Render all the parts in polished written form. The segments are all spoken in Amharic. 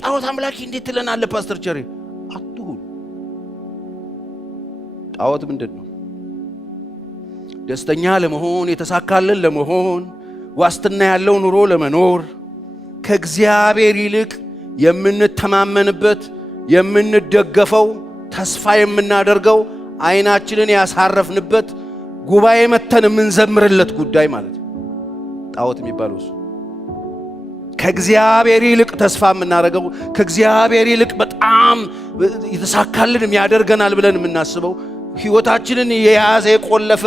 ጣዖት አምላኪ እንዴት ትለናለህ ፓስተር ቸሬ? አትሁን። ጣዖት ምንድነው? ደስተኛ ለመሆን የተሳካልን ለመሆን ዋስትና ያለው ኑሮ ለመኖር ከእግዚአብሔር ይልቅ የምንተማመንበት የምንደገፈው ተስፋ የምናደርገው አይናችንን ያሳረፍንበት ጉባኤ መተን የምንዘምርለት ጉዳይ ማለት ነው ጣዖት የሚባለው እሱ። ከእግዚአብሔር ይልቅ ተስፋ የምናደርገው ከእግዚአብሔር ይልቅ በጣም የተሳካልን ያደርገናል ብለን የምናስበው ሕይወታችንን የያዘ የቆለፈ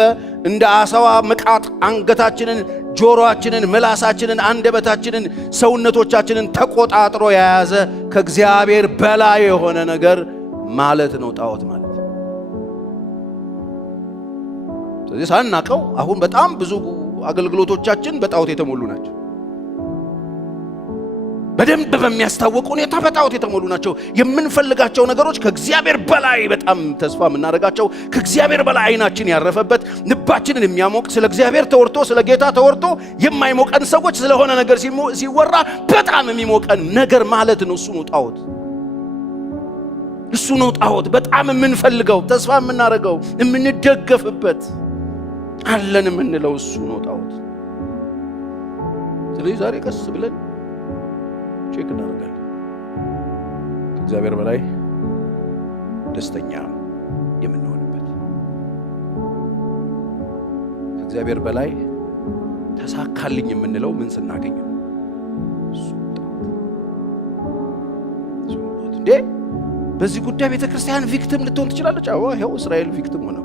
እንደ አሳዋ መቃጥ አንገታችንን ጆሮአችንን ምላሳችንን አንደበታችንን ሰውነቶቻችንን ተቆጣጥሮ የያዘ ከእግዚአብሔር በላይ የሆነ ነገር ማለት ነው ጣዖት ማለት። ስለዚህ ሳናቀው አሁን በጣም ብዙ አገልግሎቶቻችን በጣዖት የተሞሉ ናቸው። በደንብ በሚያስታውቅ ሁኔታ በጣዖት የተሞሉ ናቸው። የምንፈልጋቸው ነገሮች ከእግዚአብሔር በላይ በጣም ተስፋ የምናደርጋቸው ከእግዚአብሔር በላይ አይናችን ያረፈበት ልባችንን የሚያሞቅ ስለ እግዚአብሔር ተወርቶ ስለ ጌታ ተወርቶ የማይሞቀን ሰዎች ስለሆነ ነገር ሲወራ በጣም የሚሞቀን ነገር ማለት ነው። እሱ ነው ጣዖት። እሱ ነው ጣዖት። በጣም የምንፈልገው ተስፋ የምናደርገው የምንደገፍበት አለን የምንለው እሱ ነው ጣዖት። ስለዚህ ዛሬ ቀስ ብለን ቼክ እናደርጋለን። ከእግዚአብሔር በላይ ደስተኛ የምንሆንበት ከእግዚአብሔር በላይ ተሳካልኝ የምንለው ምን ስናገኝ ነው? እንዴ በዚህ ጉዳይ ቤተክርስቲያን ቪክቲም ልትሆን ትችላለች። አዎ ይኸው እስራኤል ቪክቲም ሆነ።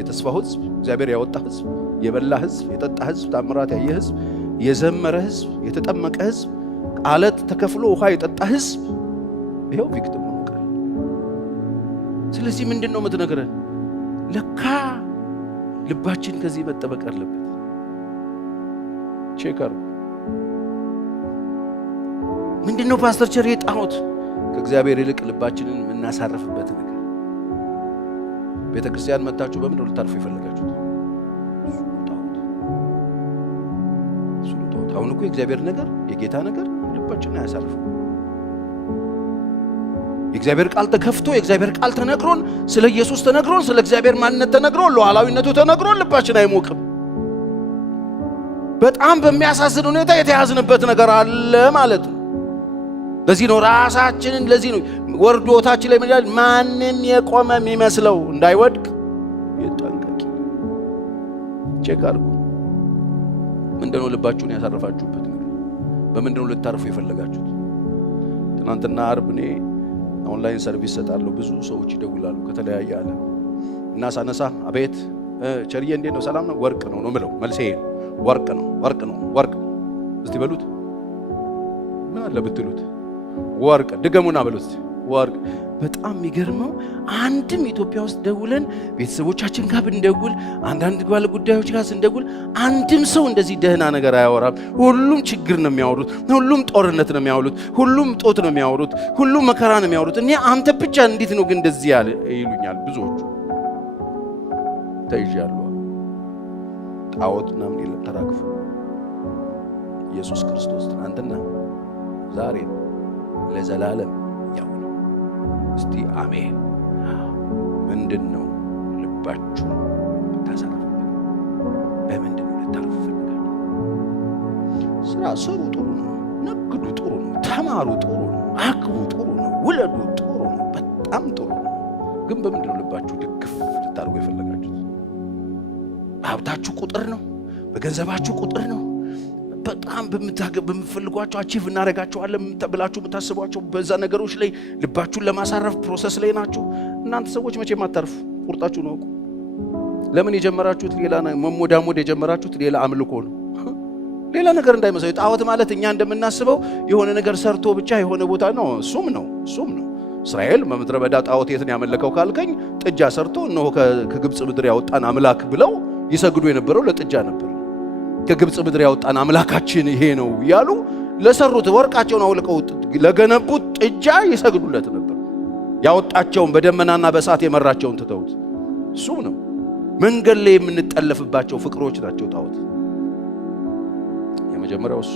የተስፋው ሕዝብ እግዚአብሔር ያወጣ ሕዝብ የበላ ሕዝብ የጠጣ ሕዝብ ታምራት ያየ ሕዝብ የዘመረ ሕዝብ የተጠመቀ ሕዝብ አለት ተከፍሎ ውሃ የጠጣ ሕዝብ ይሄው ቪክቲም ሆኖ ቀረ። ስለዚህ ምንድነው የምትነግረን? ለካ ልባችን ከዚህ መጠበቅ አለበት። ቼክ አድርጉ። ምንድነው ፓስተር ቸሬ ጣዖት? ከእግዚአብሔር ይልቅ ልባችንን የምናሳርፍበት ነገር። ቤተክርስቲያን መጣችሁ በምን ነው ልታርፉ የፈለጋችሁት? እሱ ነው ጣዖት። አሁን እኮ የእግዚአብሔር ነገር የጌታ ነገር ልባችንን አያሳርፍም። የእግዚአብሔር ቃል ተከፍቶ የእግዚአብሔር ቃል ተነግሮን ስለ ኢየሱስ ተነግሮን ስለ እግዚአብሔር ማንነት ተነግሮን ሉዓላዊነቱ ተነግሮን ልባችን አይሞቅም። በጣም በሚያሳዝን ሁኔታ የተያዝንበት ነገር አለ ማለት ነው። ለዚህ ነው ራሳችንን ለዚህ ነው ወርዶታችን ላይ ማለት ማንም የቆመ የሚመስለው እንዳይወድቅ ይጠንቀቅ። ቼክ አድርጉ። ምንድነው ልባችሁን ያሳረፋችሁበት ነገር? በምንድነው ልታርፉ የፈለጋችሁት? ትናንትና ዓርብ እኔ ኦንላይን ሰርቪስ ሰጣለሁ። ብዙ ሰዎች ይደውላሉ ከተለያየ ዓለም እና ሳነሳ አቤት ቸርዬ እንዴት ነው ሰላም ነው? ወርቅ ነው ምለው መልሴ ወርቅ ነው ወርቅ ነው ወርቅ ነው። እስቲ በሉት ምን አለ ብትሉት ወርቅ ድገሙና በሉት ወርቅ። በጣም የሚገርመው አንድም ኢትዮጵያ ውስጥ ደውለን ቤተሰቦቻችን ጋር ብንደውል አንዳንድ ባለ ጉዳዮች ጋር ስንደውል አንድም ሰው እንደዚህ ደህና ነገር አያወራም። ሁሉም ችግር ነው የሚያወሩት፣ ሁሉም ጦርነት ነው የሚያወሩት፣ ሁሉም ጦት ነው የሚያወሩት፣ ሁሉም መከራ ነው የሚያወሩት። እኔ አንተ ብቻ እንዴት ነው ግን እንደዚህ ያለ ይሉኛል ብዙዎቹ። ተይዣለሁ። ጣዖትና ምን ይላል ተራክፉ። ኢየሱስ ክርስቶስ ትናንትና ዛሬ ለዘላለም ያው ነው። እስቲ አሜን። ምንድነው ልባችሁ ታሳርፉበት? በምንድነው ልታርፉ ፈልጋችሁ? ስራ ስሩ፣ ጥሩ ነው። ነግዱ፣ ጥሩ ነው። ተማሩ፣ ጥሩ ነው። አግቡ፣ ጥሩ ነው። ውለዱ፣ ጥሩ ነው። በጣም ጥሩ ነው። ግን በምንድነው ልባችሁ ድግፍ ልታርጉ የፈለጋችሁት? በሀብታችሁ ቁጥር ነው? በገንዘባችሁ ቁጥር ነው? በጣም በምትፈልጓቸው አቺቭ እናደርጋቸዋለን ብላችሁ የምታስቧቸው በዛ ነገሮች ላይ ልባችሁን ለማሳረፍ ፕሮሰስ ላይ ናችሁ። እናንተ ሰዎች መቼም አታርፉ። ቁርጣችሁ ነው። ለምን የጀመራችሁት ሌላ መሞዳሞድ የጀመራችሁት ሌላ አምልኮ ነው። ሌላ ነገር እንዳይመስለው። ጣዖት ማለት እኛ እንደምናስበው የሆነ ነገር ሰርቶ ብቻ የሆነ ቦታ ነው። እሱም ነው። እስራኤል በምድረ በዳ ጣዖት የትን ያመለከው ካልከኝ ጥጃ ሰርቶ እነሆ ከግብጽ ምድር ያወጣን አምላክ ብለው ይሰግዱ የነበረው ለጥጃ ነበር። ከግብጽ ምድር ያወጣን አምላካችን ይሄ ነው ያሉ ለሰሩት ወርቃቸውን አውልቀው ለገነቡት ጥጃ ይሰግዱለት ነበር። ያወጣቸውን በደመናና በእሳት የመራቸውን ትተውት እሱም ነው። መንገድ ላይ የምንጠለፍባቸው ፍቅሮች ናቸው ጣዖት። የመጀመሪያው እሱ።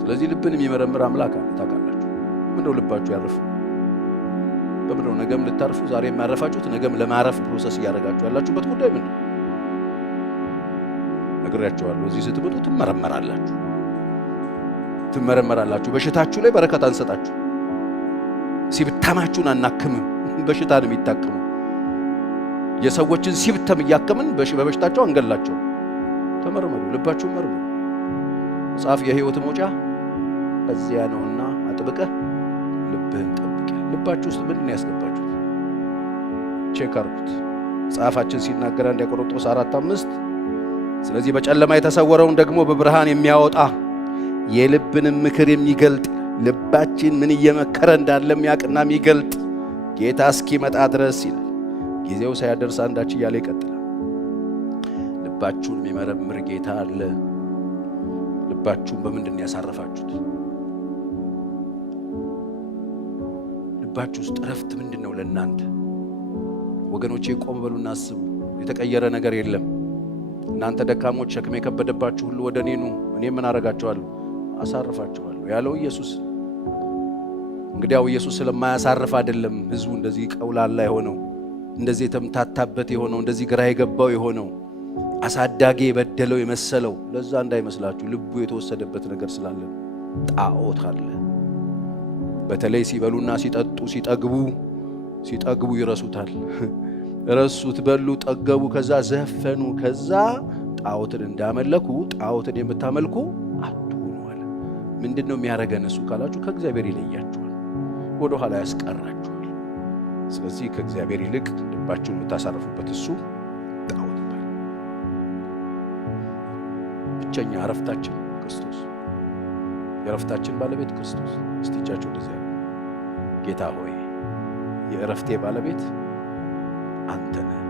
ስለዚህ ልብን የሚመረምር አምላክ አለ። ታውቃላችሁ። ምንድነው ልባችሁ ያረፉ? በምንድነው ነገም ልታርፉ ዛሬ የሚያረፋችሁት? ነገም ለማረፍ ፕሮሰስ እያደረጋችሁ ያላችሁበት ጉዳይ ምንድነው? ነግሬያችኋለሁ። እዚህ ስትመጡ ትመረመራላችሁ። በሽታችሁ ላይ በረከት አንሰጣችሁ። ሲብታማችሁን አናክምም። በሽታ ነው የሚታከሙ። የሰዎችን ሲብተም እያከምን በበሽታቸው አንገላቸው። ተመርመሩ፣ ልባችሁን መርምሩ። መጽሐፍ የሕይወት መውጫ በዚያ ነውና አጥብቀህ ልብህን ጠብቅ። ልባችሁ ውስጥ ምንድን ነው ያስገባችሁት? ቼክ አድርጉት። መጽሐፋችን ሲናገር አንድ ቆሮንቶስ 4:5 ስለዚህ በጨለማ የተሰወረውን ደግሞ በብርሃን የሚያወጣ የልብንም ምክር የሚገልጥ ልባችን ምን እየመከረ እንዳለ የሚያውቅና የሚገልጥ ጌታ እስኪመጣ ድረስ ይላል። ጊዜው ሳይደርስ አንዳች እያለ ይቀጥላል። ልባችሁን የሚመረምር ጌታ አለ። ልባችሁን በምንድን ነው ያሳረፋችሁት? ልባችሁ ውስጥ እረፍት ምንድን ነው ለእናንተ? ወገኖቼ ቆም በሉና አስቡ። የተቀየረ ነገር የለም። እናንተ ደካሞች ሸክም የከበደባችሁ ሁሉ ወደ እኔ ኑ፣ እኔ ምን አደርጋችኋለሁ? አሳርፋችኋለሁ ያለው ኢየሱስ። እንግዲያው ኢየሱስ ስለማያሳርፍ አይደለም ህዝቡ እንደዚህ ቀውላላ የሆነው፣ እንደዚህ የተምታታበት የሆነው፣ እንደዚህ ግራ የገባው የሆነው፣ አሳዳጊ የበደለው የመሰለው። ለዛ እንዳይመስላችሁ ልቡ የተወሰደበት ነገር ስላለ ጣዖት አለ። በተለይ ሲበሉና ሲጠጡ ሲጠግቡ ይረሱታል። ረሱት፣ በሉ፣ ጠገቡ፣ ከዛ ዘፈኑ፣ ከዛ ጣዖትን እንዳመለኩ ጣዖትን የምታመልኩ አትሁኑ አለ። ምንድነው የሚያረገን እሱ ካላችሁ ከእግዚአብሔር ይለያችኋል፣ ወደ ኋላ ያስቀራችኋል። ስለዚህ ከእግዚአብሔር ይልቅ ልባችሁን የምታሳርፉበት እሱ ጣዖት ይባላል። ብቸኛ እረፍታችን ክርስቶስ፣ የእረፍታችን ባለቤት ክርስቶስ። እስቲ እጃችሁ እንደዚህ ያለ ጌታ ሆይ የእረፍቴ ባለቤት አንተ ነህ።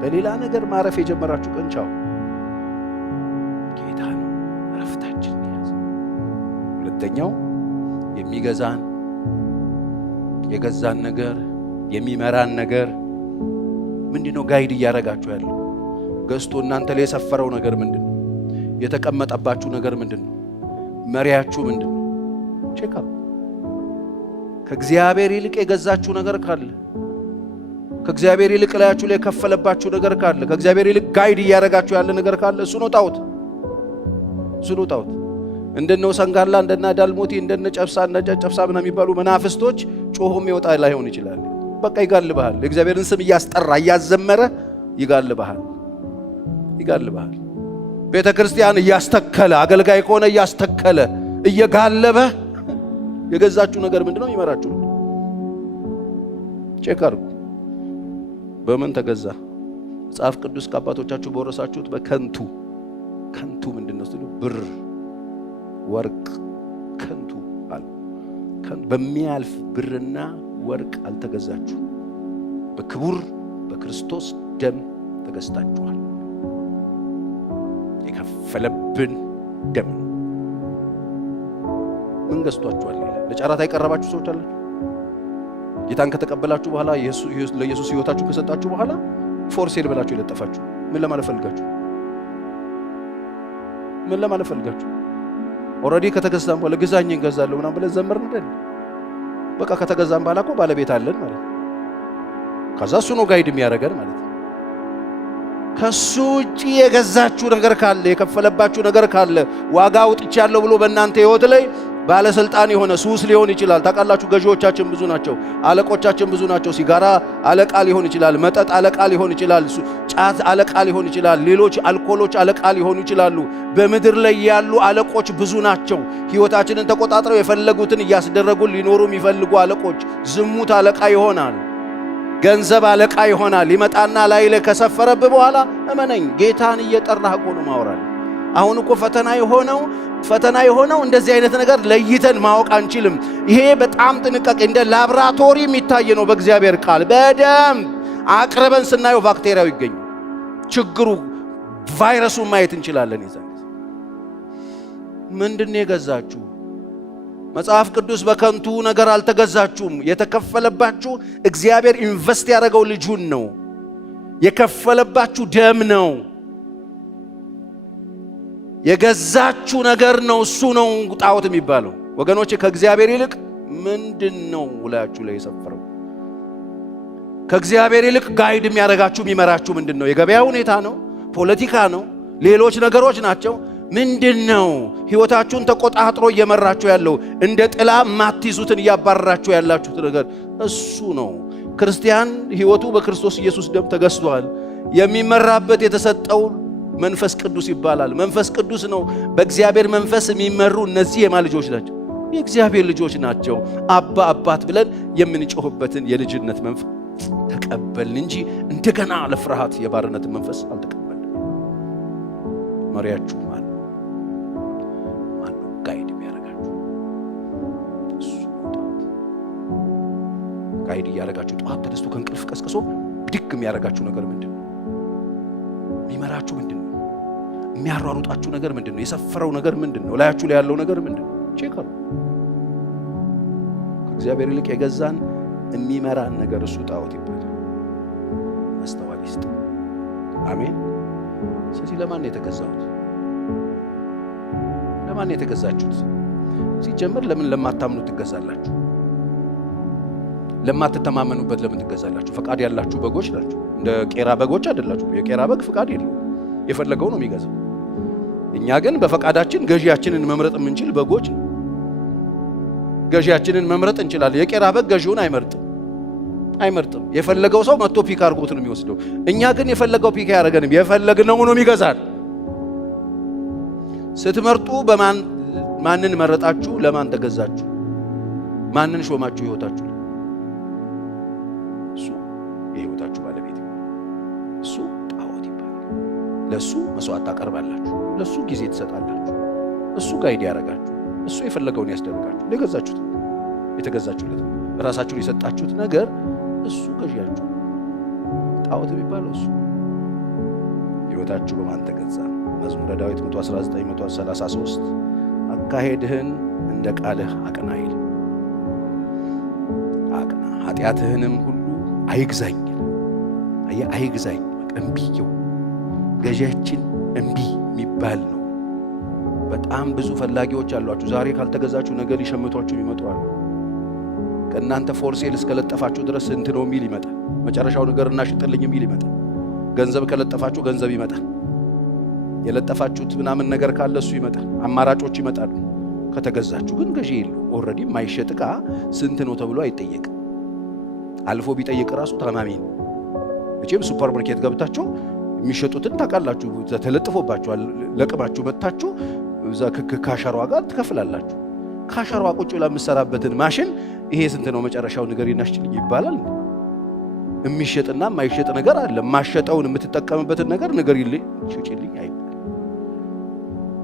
በሌላ ነገር ማረፍ የጀመራችሁ ቀን ቻው። ጌታ ነው እረፍታችን ያዘ። ሁለተኛው የሚገዛን የገዛን ነገር የሚመራን ነገር ምንድነው? ጋይድ እያደረጋችሁ ያለው ገዝቶ እናንተ ላይ የሰፈረው ነገር ምንድነው? የተቀመጠባችሁ ነገር ምንድነው? መሪያችሁ ምንድነው? ቼክ አድርጉ። ከእግዚአብሔር ይልቅ የገዛችሁ ነገር ካለ፣ ከእግዚአብሔር ይልቅ ላያችሁ ላይ የከፈለባችሁ ነገር ካለ፣ ከእግዚአብሔር ይልቅ ጋይድ እያደረጋችሁ ያለ ነገር ካለ እሱ ነው ጣዖት። እንደነ ሰንጋላ፣ እንደነ ዳልሞቲ፣ እንደነ ጨብሳ፣ ጨብሳ ምናምን የሚባሉ መናፍስቶች ጮሆም ይወጣ ላይሆን ይችላል። በቃ ይጋልብሃል። የእግዚአብሔርን ስም እያስጠራ እያዘመረ ይጋልብሃል። ቤተ ክርስቲያን እያስተከለ አገልጋይ ከሆነ እያስተከለ እየጋለበ የገዛችሁ ነገር ምንድነው? ይመራችሁ። ቼክ አድርጉ። በምን ተገዛ? መጽሐፍ ቅዱስ ከአባቶቻችሁ በወረሳችሁት በከንቱ ምንድነው ስትሉ ብር፣ ወርቅ ከንቱ አለ። በሚያልፍ ብርና ወርቅ አልተገዛችሁ፣ በክቡር በክርስቶስ ደም ተገዝታችኋል። የከፈለብን ደም ምን ገዝቷችኋል? ለጨረታ የቀረባችሁ ሰዎች አላችሁ። ጌታን ከተቀበላችሁ በኋላ ለኢየሱስ ሕይወታችሁ ከሰጣችሁ በኋላ ፎርሴል ብላችሁ የለጠፋችሁ ምን ለማለት ፈልጋችሁ? ኦልሬዲ ከተገዛን በኋላ ግዛኝ እንገዛለሁ ምናምን ብለን ዘመርን አይደል? በቃ ከተገዛን በኋላ እኮ ባለቤት አለን ማለት ነው። ከዛ እሱ ነው ጋይድ የሚያደርገን ማለት ነው። ከሱ ውጪ የገዛችሁ ነገር ካለ፣ የከፈለባችሁ ነገር ካለ፣ ዋጋ አውጥቻለሁ ብሎ በእናንተ ሕይወት ላይ ባለስልጣን የሆነ ሱስ ሊሆን ይችላል። ታውቃላችሁ፣ ገዢዎቻችን ብዙ ናቸው፣ አለቆቻችን ብዙ ናቸው። ሲጋራ አለቃ ሊሆን ይችላል፣ መጠጥ አለቃ ሊሆን ይችላል፣ ጫት አለቃ ሊሆን ይችላል፣ ሌሎች አልኮሎች አለቃ ሊሆኑ ይችላሉ። በምድር ላይ ያሉ አለቆች ብዙ ናቸው። ሕይወታችንን ተቆጣጥረው የፈለጉትን እያስደረጉ ሊኖሩ የሚፈልጉ አለቆች። ዝሙት አለቃ ይሆናል፣ ገንዘብ አለቃ ይሆናል። ይመጣና ላይ ከሰፈረብህ በኋላ እመነኝ ጌታን እየጠራህ እኮ ነው ማውራል። አሁን እኮ ፈተና የሆነው እንደዚህ አይነት ነገር ለይተን ማወቅ አንችልም። ይሄ በጣም ጥንቃቄ እንደ ላብራቶሪ የሚታይ ነው። በእግዚአብሔር ቃል በደም አቅርበን ስናየው ባክቴሪያው ይገኝ ችግሩ ቫይረሱን ማየት እንችላለን። ይዘን ምንድነው የገዛችሁ? መጽሐፍ ቅዱስ በከንቱ ነገር አልተገዛችሁም። የተከፈለባችሁ እግዚአብሔር ኢንቨስት ያደረገው ልጁን ነው። የከፈለባችሁ ደም ነው፣ የገዛችሁ ነገር ነው። እሱ ነው ጣዖት የሚባለው ወገኖቼ። ከእግዚአብሔር ይልቅ ምንድነው ውላችሁ ላይ የሰፈረው? ከእግዚአብሔር ይልቅ ጋይድ የሚያደርጋችሁ የሚመራችሁ ምንድነው? የገበያ ሁኔታ ነው? ፖለቲካ ነው? ሌሎች ነገሮች ናቸው? ምንድነው ህይወታችሁን ተቆጣጥሮ እየመራችሁ ያለው? እንደ ጥላ ማትይዙትን እያባረራችሁ ያላችሁት ነገር እሱ ነው። ክርስቲያን ህይወቱ በክርስቶስ ኢየሱስ ደም ተገዝቷል። የሚመራበት የተሰጠው መንፈስ ቅዱስ ይባላል። መንፈስ ቅዱስ ነው። በእግዚአብሔር መንፈስ የሚመሩ እነዚህ የማ ልጆች ናቸው? የእግዚአብሔር ልጆች ናቸው። አባ አባት ብለን የምንጮህበትን የልጅነት መንፈስ ተቀበልን እንጂ እንደገና ለፍርሃት የባርነት መንፈስ አልተቀበልን። መሪያችሁ ማን ነው? ጋይድ የሚያደርጋችሁ እሱ ነው። ጋይድ እያደረጋችሁ ጠዋት ተነስቶ ከእንቅልፍ ቀስቅሶ ብድግ የሚያደርጋችሁ ነገር ምንድን ነው? የሚመራችሁ ምንድን ነው? የሚያሯሩጣችሁ ነገር ምንድን ነው? የሰፈረው ነገር ምንድን ነው? ላያችሁ ላይ ያለው ነገር ምንድን ነው? ቼክ አሉ። ከእግዚአብሔር ይልቅ የገዛን የሚመራን ነገር እሱ ጣዖት ይባላል። ማስተዋል ይስጥ። አሜን። ስለዚህ ለማን ነው የተገዛሁት? ለማን ነው የተገዛችሁት? ሲጀምር ለምን ለማታምኑት ትገዛላችሁ? ለማትተማመኑበት ለምን ትገዛላችሁ? ፈቃድ ያላችሁ በጎች ናችሁ። እንደ ቄራ በጎች አይደላችሁ። የቄራ በግ ፈቃድ የለውም፣ የፈለገው ነው የሚገዛው። እኛ ግን በፈቃዳችን ገዢያችንን መምረጥ የምንችል በጎች ነው። ገዢያችንን መምረጥ እንችላለን። የቄራ በግ ገዢውን አይመርጥም። የፈለገው ሰው መጥቶ ፒክ አድርጎት ነው የሚወስደው። እኛ ግን የፈለገው ፒክ ያደርገንም፣ የፈለግነው ነው የሚገዛል። ስትመርጡ ማንን መረጣችሁ? ለማን ተገዛችሁ? ማንን ሾማችሁ? ህይወታችሁ እሱ የህይወታችሁ ባለቤት እሱ ጣዖት ይባላል። ለሱ መስዋዕት ታቀርባላችሁ፣ ለሱ ጊዜ ትሰጣላችሁ፣ እሱ ጋይድ ያደርጋችሁ፣ እሱ የፈለገውን ያስደርጋችሁ። ለገዛችሁት የተገዛችሁለት ራሳችሁን የሰጣችሁት ነገር እሱ ገዢያችሁ። ጣዖት የሚባለው እሱ። ህይወታችሁ በማን ተገዛ? መዝሙረ ዳዊት 119:133 አካሄድህን እንደ ቃልህ አቅና ይል። አቅና ኃጢአትህንም ሁሉ አይግዛኝ። አይግዛኝ እምቢየው ገዢያችን እምቢ የሚባል ነው። በጣም ብዙ ፈላጊዎች አሏችሁ። ዛሬ ካልተገዛችሁ ነገር ሊሸምቷችሁ ይመጣሉ። ከእናንተ ፎርሴል እስከለጠፋችሁ ድረስ እንት ነው የሚል ይመጣል። መጨረሻው ነገርና ሽጥልኝ የሚል ይመጣል። ገንዘብ ከለጠፋችሁ ገንዘብ ይመጣል። የለጠፋችሁት ምናምን ነገር ካለ እሱ ይመጣል። አማራጮች ይመጣሉ። ከተገዛችሁ ግን ገዢ የለው። ኦልሬዲ ማይሸጥ ዕቃ ስንት ነው ተብሎ አይጠየቅም። አልፎ ቢጠይቅ ራሱ ታማሚ ነው። መቼም ሱፐርማርኬት ገብታችሁ የሚሸጡትን ታውቃላችሁ። ተለጥፎባችኋል። ለቅማችሁ መጥታችሁ እዛ ካሸሯ ጋር ትከፍላላችሁ። ካሸሯ ቁጭ ብላ የምትሰራበትን ማሽን ይሄ ስንት ነው መጨረሻው ነገር ይናሽልኝ ይባላል። የሚሸጥና የማይሸጥ ነገር አለ። ማሸጠውን የምትጠቀምበትን ነገር ነገር ይልኝ ሽጭልኝ አይባል።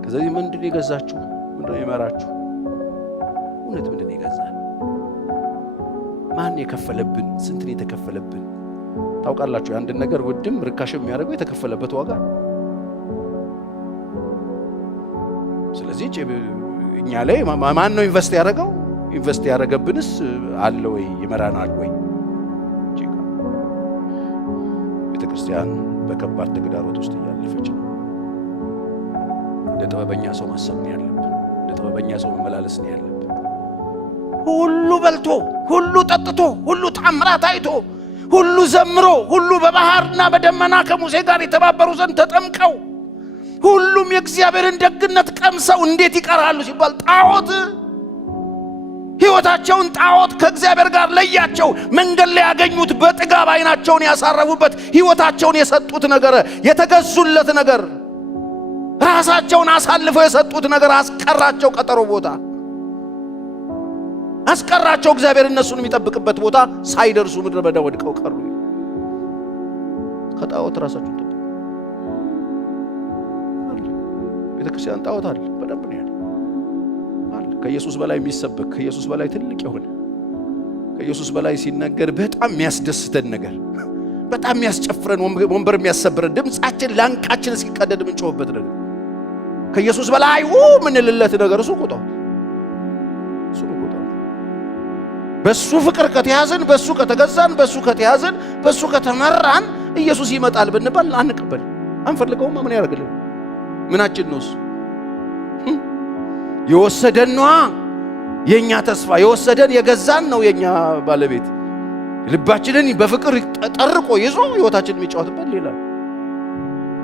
ከዚህ ምንድን የገዛችሁ? ምንድን የመራችሁ? እውነት ምንድን የገዛን? ማን የከፈለብን? ስንት ነው የተከፈለብን? ታውቃላችሁ? አንድ ነገር ውድም ርካሽም የሚያደርገው የተከፈለበት ዋጋ። ስለዚህ እኛ ላይ ማን ነው ኢንቨስት ያደረገው? ኢንቨስት ያደረገብንስ አለ ወይ? ይመራናል ወይ? ቤተክርስቲያን በከባድ ተግዳሮት ውስጥ እያለፈች ነው። እንደ ጥበበኛ ሰው ማሰብ ነው ያለብን። እንደ ጥበበኛ ሰው መመላለስ ነው ያለብን። ሁሉ በልቶ፣ ሁሉ ጠጥቶ፣ ሁሉ ታምራት አይቶ፣ ሁሉ ዘምሮ፣ ሁሉ በባህርና በደመና ከሙሴ ጋር የተባበሩ ዘንድ ተጠምቀው፣ ሁሉም የእግዚአብሔርን ደግነት ቀምሰው እንዴት ይቀራሉ ሲባል ጣዖት ሕይወታቸውን ጣዖት ከእግዚአብሔር ጋር ለያቸው። መንገድ ላይ ያገኙት በጥጋብ አይናቸውን ያሳረፉበት ሕይወታቸውን የሰጡት ነገር፣ የተገዙለት ነገር፣ ራሳቸውን አሳልፈው የሰጡት ነገር አስቀራቸው። ቀጠሮ ቦታ አስቀራቸው። እግዚአብሔር እነሱን የሚጠብቅበት ቦታ ሳይደርሱ ምድረ በዳ ወድቀው ቀሩ። ከጣዖት ራሳቸውን ጠብቁ። ቤተክርስቲያን ጣዖት አለ፣ በደንብ ነው ያለ አለ። ከኢየሱስ በላይ የሚሰበክ፣ ከኢየሱስ በላይ ትልቅ የሆነ፣ ከኢየሱስ በላይ ሲነገር በጣም የሚያስደስተን ነገር፣ በጣም የሚያስጨፍረን፣ ወንበር የሚያሰብረን፣ ድምጻችን ላንቃችን ሲቀደድ ምንጮህበት ነገር፣ ከኢየሱስ በላይ ምንልለት ነገር እሱ ቁጣው በሱ ፍቅር ከተያዘን፣ በሱ ከተገዛን፣ በሱ ከተያዘን፣ በሱ ከተመራን ኢየሱስ ይመጣል ብንባል አንቀበል አንፈልገውም። ምን ያደርግልን? ምናችን ነው እሱ? የወሰደን ነው የኛ ተስፋ፣ የወሰደን የገዛን ነው የኛ ባለቤት። ልባችንን በፍቅር ጠርቆ ይዞ ህይወታችንን የሚጫወትበት ሌላ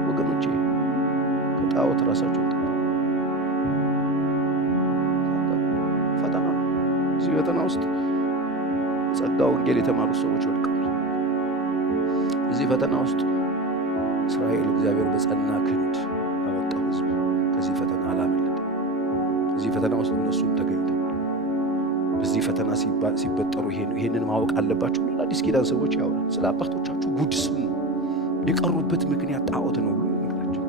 ወገኖቼ። ከጣዖት ራሳችሁ ፈተና እዚህ ፈተና ውስጥ ጸጋው ወንጌል የተማሩ ሰዎች ወድቀዋል። እዚህ ፈተና ውስጥ እስራኤል እግዚአብሔር በጸና ክንድ ያወጣው ህዝብ ከዚህ ፈተና አላመለጠም። እዚህ ፈተና ውስጥ እነሱም ተገኝተው በዚህ ፈተና ሲበጠሩ ይሄንን ማወቅ አለባቸው። አዲስ ኪዳን ሰዎች ያወራል ስለ አባቶቻችሁ ጉድ ስሙ፣ የቀሩበት ምክንያት ጣዖት ነው ብሎ ይነግራቸው።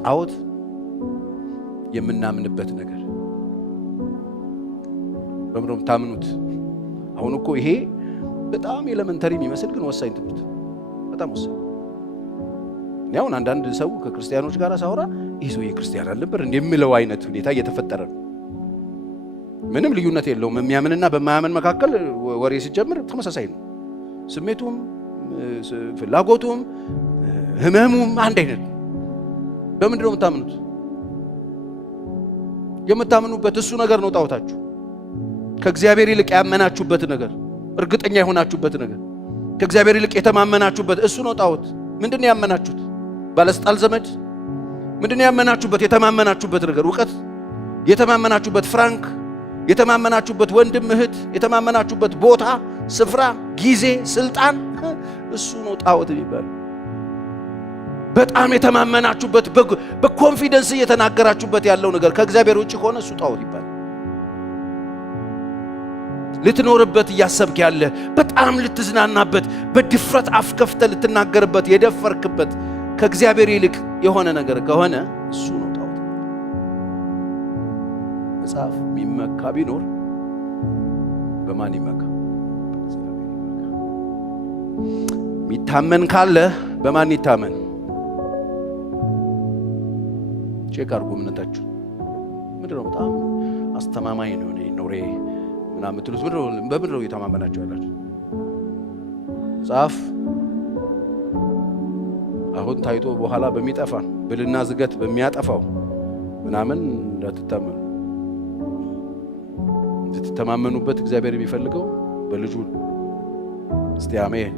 ጣዖት የምናምንበት ነገር በምሮም ታምኑት። አሁን እኮ ይሄ በጣም ኤሌመንተሪ የሚመስል ግን ወሳኝ ትምህርት፣ በጣም ወሳኝ። ያው አንዳንድ ሰው ከክርስቲያኖች ጋር ሳወራ ይሄ ሰው የክርስቲያን አልነበር እንደሚለው አይነት ሁኔታ እየተፈጠረ ነው። ምንም ልዩነት የለውም። የሚያምንና በማያምን መካከል ወሬ ሲጀምር ተመሳሳይ ነው። ስሜቱም ፍላጎቱም ህመሙም አንድ አይነት ነው። በምንድን ነው የምታምኑት? የምታምኑበት እሱ ነገር ነው ጣዖታችሁ። ከእግዚአብሔር ይልቅ ያመናችሁበት ነገር፣ እርግጠኛ የሆናችሁበት ነገር፣ ከእግዚአብሔር ይልቅ የተማመናችሁበት እሱ ነው ጣዖት። ምንድን ነው ያመናችሁት? ባለስልጣን ዘመድ? ምንድን ነው ያመናችሁበት? የተማመናችሁበት ነገር፣ እውቀት፣ የተማመናችሁበት ፍራንክ፣ የተማመናችሁበት ወንድም እህት፣ የተማመናችሁበት ቦታ፣ ስፍራ፣ ጊዜ፣ ስልጣን፣ እሱ ነው ጣዖት የሚባለው። በጣም የተማመናችሁበት በኮንፊደንስ እየተናገራችሁበት ያለው ነገር ከእግዚአብሔር ውጭ ከሆነ እሱ ጣዖት ይባላል። ልትኖርበት እያሰብክ ያለ በጣም ልትዝናናበት በድፍረት አፍ ከፍተህ ልትናገርበት የደፈርክበት ከእግዚአብሔር ይልቅ የሆነ ነገር ከሆነ እሱ ነው ጣዖት። መጽሐፍ የሚመካ ቢኖር በማን ይመካ? የሚታመን ካለ በማን ይታመን? ቼክ አድርጉ እምነታችሁ ምንድን ነው? በጣም አስተማማኝ ነው ኖሬ ምናምን ትሉት በምንድን ነው እየተማመናችሁ ያላችሁ? መጽሐፍ አሁን ታይቶ በኋላ በሚጠፋ ብልና ዝገት በሚያጠፋው ምናምን እንዳትታመኑ። እንድትተማመኑበት እግዚአብሔር የሚፈልገው በልጁ። እስቲ አሜን።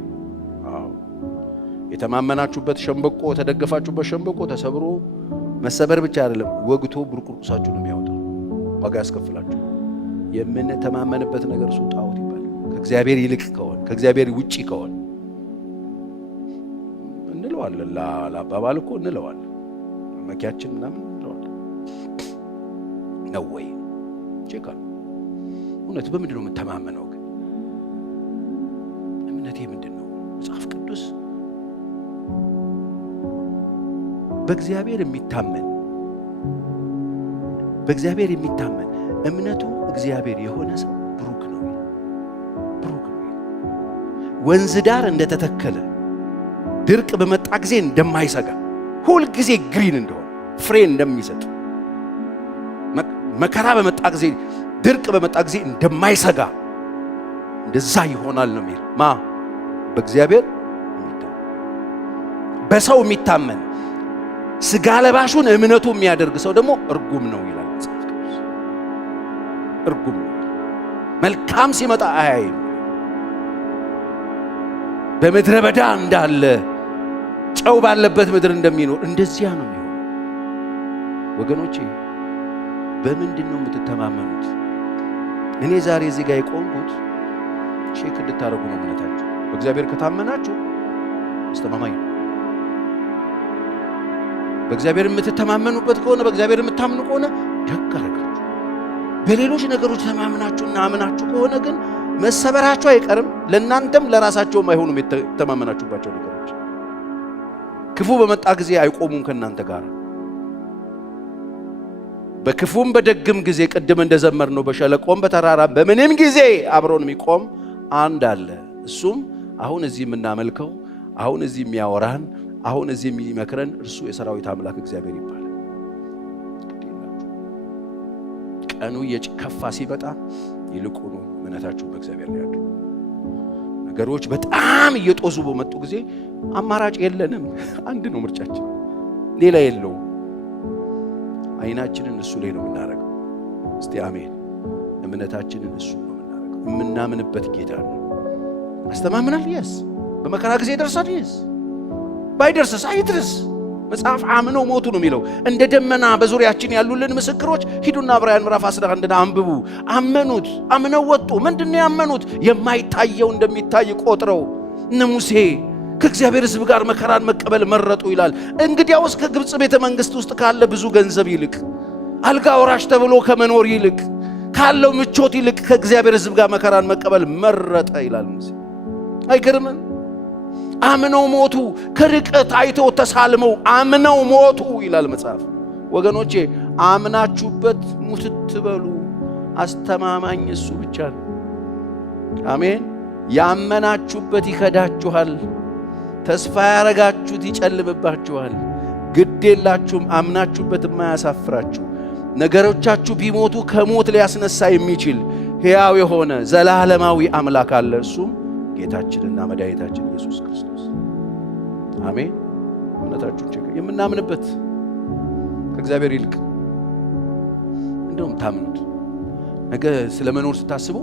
የተማመናችሁበት ሸምበቆ፣ ተደገፋችሁበት ሸምበቆ ተሰብሮ መሰበር ብቻ አይደለም ወግቶ ብርቁርቁሳችሁን የሚያወጣው ዋጋ ያስከፍላችሁ። የምንተማመንበት ነገር እሱ ጣዖት ይባላል። ከእግዚአብሔር ይልቅ ከሆነ ከእግዚአብሔር ውጪ ከሆነ እንለዋለን። ለአባባል እኮ እንለዋለን፣ መኪያችን ምናምን እንለዋለን ነው ወይ? ቼካ እውነት በምንድን ነው የምተማመነው? ግን እምነቴ ምንድን ነው? መጽሐፍ ቅዱስ በእግዚአብሔር የሚታመን እምነቱ እግዚአብሔር የሆነ ሰው ብሩክ ነው። ወንዝ ዳር እንደተተከለ ድርቅ በመጣ ጊዜ እንደማይሰጋ፣ ሁል ጊዜ ግሪን እንደሆነ ፍሬ እንደሚሰጥ፣ መከራ በመጣ ጊዜ ድርቅ በመጣ ጊዜ እንደማይሰጋ እንደዛ ይሆናል ነው የሚል በእግዚአብሔር የሚታመን። በሰው የሚታመን ስጋ ለባሹን እምነቱ የሚያደርግ ሰው ደግሞ እርጉም ነው ይላል መጽሐፍ ቅዱስ። እርጉም ነው። መልካም ሲመጣ አያይም። በምድረ በዳ እንዳለ ጨው ባለበት ምድር እንደሚኖር እንደዚያ ነው የሚሆነው። ወገኖቼ በምንድን ነው የምትተማመኑት? እኔ ዛሬ እዚህ ጋር የቆምኩት ቼክ እንድታረጉ ነው እምነታችሁ። በእግዚአብሔር ከታመናችሁ አስተማማኝ ነው። በእግዚአብሔር የምትተማመኑበት ከሆነ በእግዚአብሔር የምታምኑ ከሆነ ደግ አደረጋችሁ። በሌሎች ነገሮች ተማምናችሁና አምናችሁ ከሆነ ግን መሰበራችሁ አይቀርም። ለእናንተም ለራሳቸውም አይሆኑም። የተማመናችሁባቸው ነገሮች ክፉ በመጣ ጊዜ አይቆሙም ከእናንተ ጋር። በክፉም በደግም ጊዜ ቅድም እንደዘመር ነው በሸለቆም በተራራ በምንም ጊዜ አብሮን የሚቆም አንድ አለ። እሱም አሁን እዚህ የምናመልከው አሁን እዚህ የሚያወራን አሁን እዚህ የሚመክረን እርሱ የሰራዊት አምላክ እግዚአብሔር ይባላል። ቀኑ የከፋ ሲመጣ ይልቁኑ እምነታችሁ በእግዚአብሔር ላይ ያድርጉ። ነገሮች በጣም እየጦዙ በመጡ ጊዜ አማራጭ የለንም። አንድ ነው ምርጫችን፣ ሌላ የለውም። አይናችንን እሱ ላይ ነው የምናደርገው። እስቲ አሜን። እምነታችንን እሱ ነው የምናደርገው። የምናምንበት ጌታ ነው። አስተማምናል። የስ በመከራ ጊዜ ይደርሳል። የስ ባይደርስስ አይድረስ። መጽሐፍ አምነው ሞቱ ነው የሚለው። እንደ ደመና በዙሪያችን ያሉልን ምስክሮች ሂዱና ዕብራውያን ምዕራፍ 11 አንብቡ። አመኑት፣ አምነው ወጡ። ምንድነው ያመኑት? የማይታየው እንደሚታይ ቆጥረው። እነ ሙሴ ከእግዚአብሔር ሕዝብ ጋር መከራን መቀበል መረጡ ይላል። እንግዲያውስ ከግብፅ ቤተ መንግሥት ውስጥ ካለ ብዙ ገንዘብ ይልቅ፣ አልጋ ወራሽ ተብሎ ከመኖር ይልቅ፣ ካለው ምቾት ይልቅ ከእግዚአብሔር ሕዝብ ጋር መከራን መቀበል መረጠ ይላል ሙሴ። አይገርምም? አምነው ሞቱ። ከርቀት አይተው ተሳልመው አምነው ሞቱ ይላል መጽሐፍ። ወገኖቼ አምናችሁበት ሙትት በሉ። አስተማማኝ እሱ ብቻ ነው። አሜን። ያመናችሁበት ይከዳችኋል። ተስፋ ያረጋችሁት ይጨልምባችኋል። ግድ የላችሁም። አምናችሁበት የማያሳፍራችሁ ነገሮቻችሁ ቢሞቱ ከሞት ሊያስነሳ የሚችል ሕያው የሆነ ዘላለማዊ አምላክ አለ። እሱም ጌታችንና መድኃኒታችን ኢየሱስ ክርስቶስ። አሜን። እምነታችሁን ቸክ የምናምንበት ከእግዚአብሔር ይልቅ እንደውም ታምኑት። ነገ ስለ መኖር ስታስቡ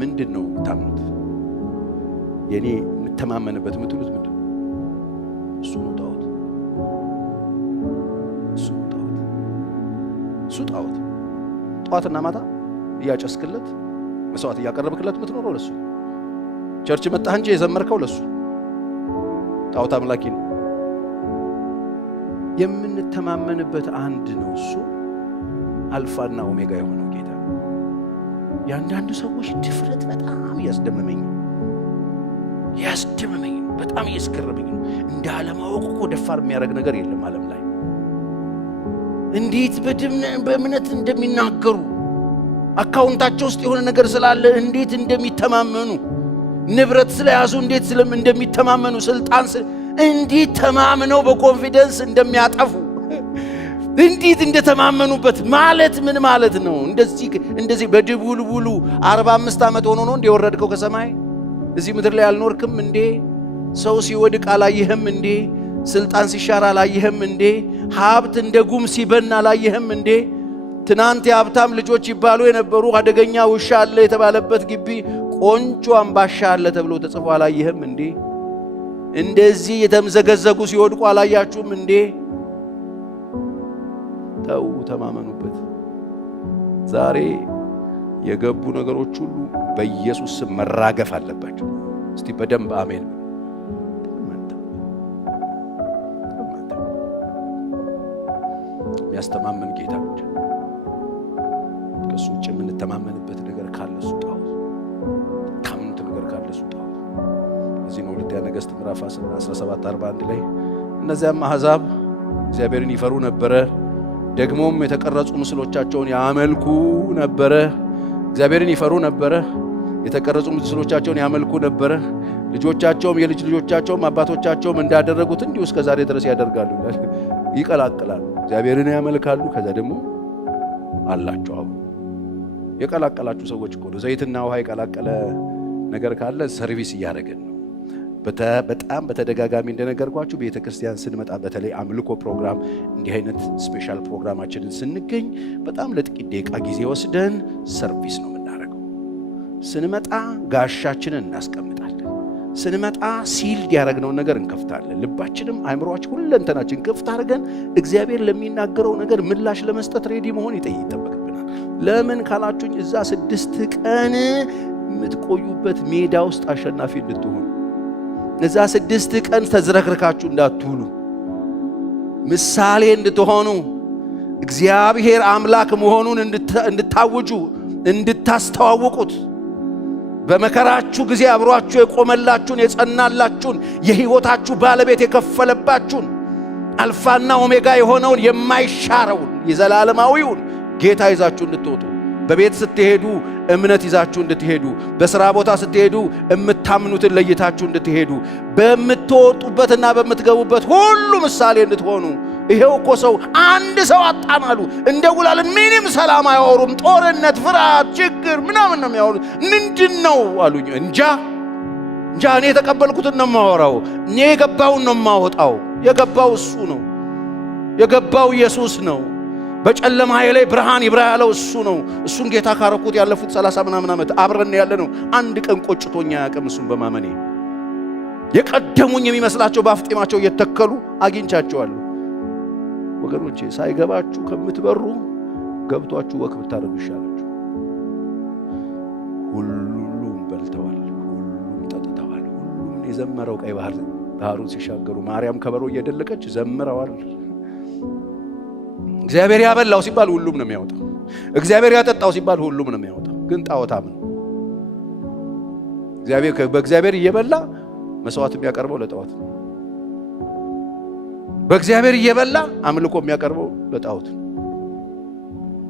ምንድን ነው ታምኑት? የኔ የምተማመንበት የምትሉት ምንድን ነው? እሱ ነው ጣዖት። እሱ ነው ጣዖት። እሱ ጣዖት። ጠዋትና ማታ እያጨስክለት መስዋዕት እያቀረብክለት የምትኖረው ለሱ። ቸርች መጣህ እንጂ የዘመርከው ለሱ። ጣዖት አምላኪ ነው። የምንተማመንበት አንድ ነው። እሱ አልፋና ኦሜጋ የሆነው ጌታ። የአንዳንዱ ሰዎች ድፍረት በጣም ያስደመመኝ፣ በጣም እያስገረመኝ ነው። እንደ አለማወቅ እኮ ደፋር የሚያደርግ ነገር የለም ዓለም ላይ። እንዴት በእምነት እንደሚናገሩ አካውንታቸው ውስጥ የሆነ ነገር ስላለ እንዴት እንደሚተማመኑ፣ ንብረት ስለያዙ እንዴት እንደሚተማመኑ፣ ስልጣን እንዴት ተማምነው በኮንፊደንስ እንደሚያጠፉ፣ እንዴት እንደተማመኑበት ማለት ምን ማለት ነው? እንደዚህ በድቡልቡሉ 45 ዓመት ሆኖ ነው እንደወረድከው ከሰማይ? እዚህ ምድር ላይ አልኖርክም እንዴ? ሰው ሲወድቅ አላየህም እንዴ? ስልጣን ሲሻር አላየህም እንዴ? ሀብት እንደ ጉም ሲበን አላየህም እንዴ? ትናንት የሀብታም ልጆች ይባሉ የነበሩ አደገኛ ውሻ አለ የተባለበት ግቢ ቆንጆ አምባሻ አለ ተብሎ ተጽፎ አላየህም እንዴ? እንደዚህ የተምዘገዘጉ ሲወድቁ አላያችሁም እንዴ? ተው፣ ተማመኑበት። ዛሬ የገቡ ነገሮች ሁሉ በኢየሱስ ስም መራገፍ አለባቸው። እስቲ በደንብ አሜን። የሚያስተማመን ጌታ ብቻ። ከሱ ውጭ የምንተማመንበት ነገር ካለ እሱ ጣዖት፣ ካምንት ነገር ካለ እሱ ጣዖት። እዚህ ነው ሁለተኛ ነገሥት ምዕራፍ 17:41 ላይ እነዚያም አሕዛብ እግዚአብሔርን ይፈሩ ነበረ፣ ደግሞም የተቀረጹ ምስሎቻቸውን ያመልኩ ነበረ። እግዚአብሔርን ይፈሩ ነበረ፣ የተቀረጹ ምስሎቻቸውን ያመልኩ ነበረ። ልጆቻቸውም የልጅ ልጆቻቸውም አባቶቻቸውም እንዳደረጉት እንዲሁ እስከ ዛሬ ድረስ ያደርጋሉ። ይቀላቅላሉ። እግዚአብሔርን ያመልካሉ። ከዛ ደግሞ አላቸው። አሁን የቀላቀላችሁ ሰዎች እኮ ዘይትና ውሃ የቀላቀለ ነገር ካለ ሰርቪስ እያደረገን ነው። በጣም በተደጋጋሚ እንደነገርኳችሁ ቤተ ክርስቲያን ስንመጣ በተለይ አምልኮ ፕሮግራም እንዲህ አይነት ስፔሻል ፕሮግራማችንን ስንገኝ በጣም ለጥቂት ደቂቃ ጊዜ ወስደን ሰርቪስ ነው የምናደርገው። ስንመጣ ጋሻችንን እናስቀምጣለን። ስንመጣ ሲልድ ያደረግነውን ነገር እንከፍታለን። ልባችንም አእምሮአችን ሁለንተናችን ክፍት አድርገን እግዚአብሔር ለሚናገረው ነገር ምላሽ ለመስጠት ሬዲ መሆን ይጠበቅብናል። ለምን ካላችሁኝ እዛ 6 ቀን የምትቆዩበት ሜዳ ውስጥ አሸናፊ እንድትሆኑ፣ እዛ 6 ቀን ተዝረክርካችሁ እንዳትውሉ፣ ምሳሌ እንድትሆኑ፣ እግዚአብሔር አምላክ መሆኑን እንድታውጁ፣ እንድታስተዋውቁት፣ በመከራችሁ ጊዜ አብሯችሁ የቆመላችሁን የጸናላችሁን የሕይወታችሁ ባለቤት የከፈለባችሁን አልፋና ኦሜጋ የሆነውን የማይሻረውን የዘላለማዊውን ጌታ ይዛችሁ እንድትወጡ፣ በቤት ስትሄዱ እምነት ይዛችሁ እንድትሄዱ፣ በሥራ ቦታ ስትሄዱ የምታምኑትን ለይታችሁ እንድትሄዱ፣ በምትወጡበትና በምትገቡበት ሁሉ ምሳሌ እንድትሆኑ ይሄው እኮ ሰው አንድ ሰው አጣን አሉ። እንደውላለን ምንም ሰላም አያወሩም። ጦርነት፣ ፍርሃት፣ ችግር ምናምን ነው የሚያወሩት። ምንድነው አሉኝ። እንጃ እኔ የተቀበልኩትን ነው የማወራው። እኔ የገባውን ነው የማወጣው። የገባው እሱ ነው። የገባው ኢየሱስ ነው። በጨለማ ላይ ብርሃን ይብራ ያለው እሱ ነው። እሱን ጌታ ካረኩት ያለፉት 30 ምናምን ዓመት አብረን ያለ ነው። አንድ ቀን ቆጭቶኛ ያቀም እሱን በማመኔ የቀደሙኝ የሚመስላቸው በአፍጢማቸው እየተከሉ አግኝቻቸዋለሁ። ወገኖቼ ሳይገባችሁ ከምትበሩ ገብቷችሁ ወክ ብታደርጉ ይሻላችሁ። ሁሉም በልተዋል፣ ሁሉም ጠጥተዋል፣ ሁሉም የዘመረው ቀይ ባህሩን ሲሻገሩ ማርያም ከበሮ እየደለቀች ዘምረዋል። እግዚአብሔር ያበላው ሲባል ሁሉም ነው የሚያወጣው። እግዚአብሔር ያጠጣው ሲባል ሁሉም ነው የሚያወጣው። ግን ጣዖታም ነው። በእግዚአብሔር እየበላ መስዋዕት የሚያቀርበው ለጣዖት ነው። በእግዚአብሔር እየበላ አምልኮ የሚያቀርበው ለጣዖት ነው።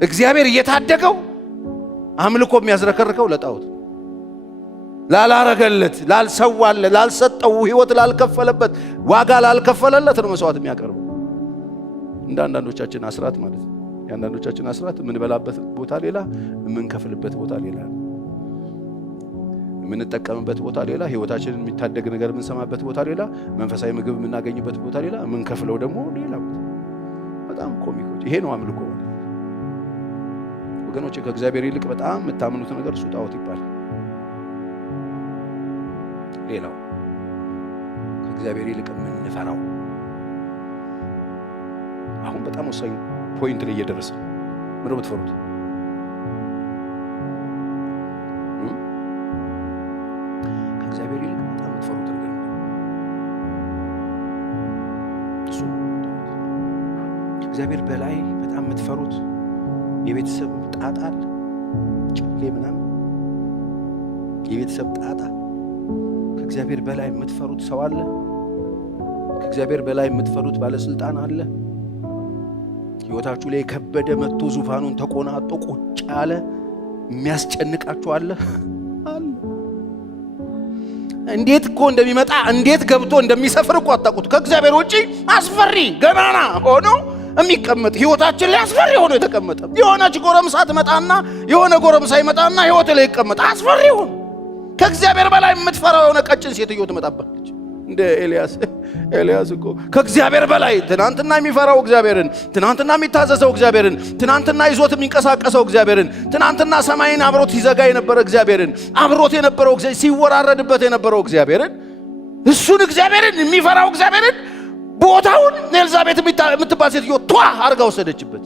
እግዚአብሔር እየታደገው አምልኮ የሚያዝረከርከው ለጣዖት ነው። ላላረገለት፣ ላልሰዋለት፣ ላልሰጠው፣ ሕይወት ላልከፈለበት፣ ዋጋ ላልከፈለለት ነው መስዋዕት የሚያቀርበው። እንደ አንዳንዶቻችን አስራት ማለት ነው። የአንዳንዶቻችን አስራት የምንበላበት ቦታ ሌላ፣ የምንከፍልበት ቦታ ሌላ፣ የምንጠቀምበት ቦታ ሌላ፣ ሕይወታችንን የሚታደግ ነገር የምንሰማበት ቦታ ሌላ፣ መንፈሳዊ ምግብ የምናገኝበት ቦታ ሌላ፣ የምንከፍለው ደግሞ ሌላ። በጣም ኮሚኮች። ይሄ ነው አምልኮ ማለት ወገኖቼ። ከእግዚአብሔር ይልቅ በጣም የምታምኑት ነገር እሱ ጣዖት ይባላል። ሌላው ከእግዚአብሔር ይልቅ የምንፈራው አሁን በጣም ወሳኝ ፖይንት ላይ እየደረሰ ምን ነው የምትፈሩት? ከእግዚአብሔር ይልቅ በጣም የምትፈሩት ነገር እሱ። ከእግዚአብሔር በላይ በጣም የምትፈሩት የቤተሰብ ጣጣ አለ፣ ጭሌ ምናምን የቤተሰብ ጣጣ። ከእግዚአብሔር በላይ የምትፈሩት ሰው አለ። ከእግዚአብሔር በላይ የምትፈሩት ባለስልጣን አለ። ሕይወታችሁ ላይ የከበደ መጥቶ ዙፋኑን ተቆናጦ ቁጭ ያለ የሚያስጨንቃችሁ አለ። እንዴት እኮ እንደሚመጣ እንዴት ገብቶ እንደሚሰፍር እኮ አታውቁት። ከእግዚአብሔር ውጪ አስፈሪ ገናና ሆኖ የሚቀመጥ ሕይወታችን ላይ አስፈሪ ሆኖ የተቀመጠ የሆነች ጎረምሳ ትመጣና የሆነ ጎረምሳ ይመጣና ሕይወት ላይ ይቀመጥ አስፈሪ ሆኖ። ከእግዚአብሔር በላይ የምትፈራው የሆነ ቀጭን ሴትዮ ትመጣባለች። እንደ ኤልያስ እኮ ከእግዚአብሔር በላይ ትናንትና የሚፈራው እግዚአብሔርን፣ ትናንትና የሚታዘዘው እግዚአብሔርን፣ ትናንትና ይዞት የሚንቀሳቀሰው እግዚአብሔርን፣ ትናንትና ሰማይን አብሮት ሲዘጋ የነበረ እግዚአብሔርን፣ አብሮት የነበረው እግዚአብሔር ሲወራረድበት የነበረው እግዚአብሔርን፣ እሱን እግዚአብሔርን የሚፈራው እግዚአብሔርን ቦታውን ኤልዛቤት የምትባል ሴትዮ ቷ አርጋ ወሰደችበት።